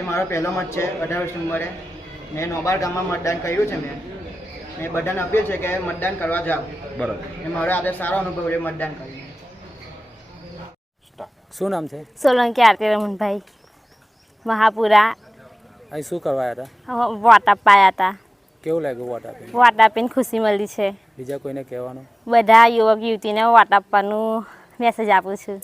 આજે મારો પહેલો મત છે 18 નંબરે. મેં નોબાર ગામમાં મતદાન કર્યું છે. મેં બધાને અપીલ છે કે મતદાન કરવા જાઓ. બરાબર. ને મારો આજે સારો અનુભવ રહ્યો મતદાન કરીને. શું નામ છે? સોલંકી આરતી રમણભાઈ, મહાપુરા. અહીં શું કરવા આવ્યા હતા? વોટ આપવા આવ્યા હતા. કેવું લાગ્યું વોટ આપીને? વોટ આપીને ખુશી મળી છે. બીજા કોઈને કહેવાનું? બધા યુવક યુવતીને વોટ આપવાનું મેસેજ આપું છું.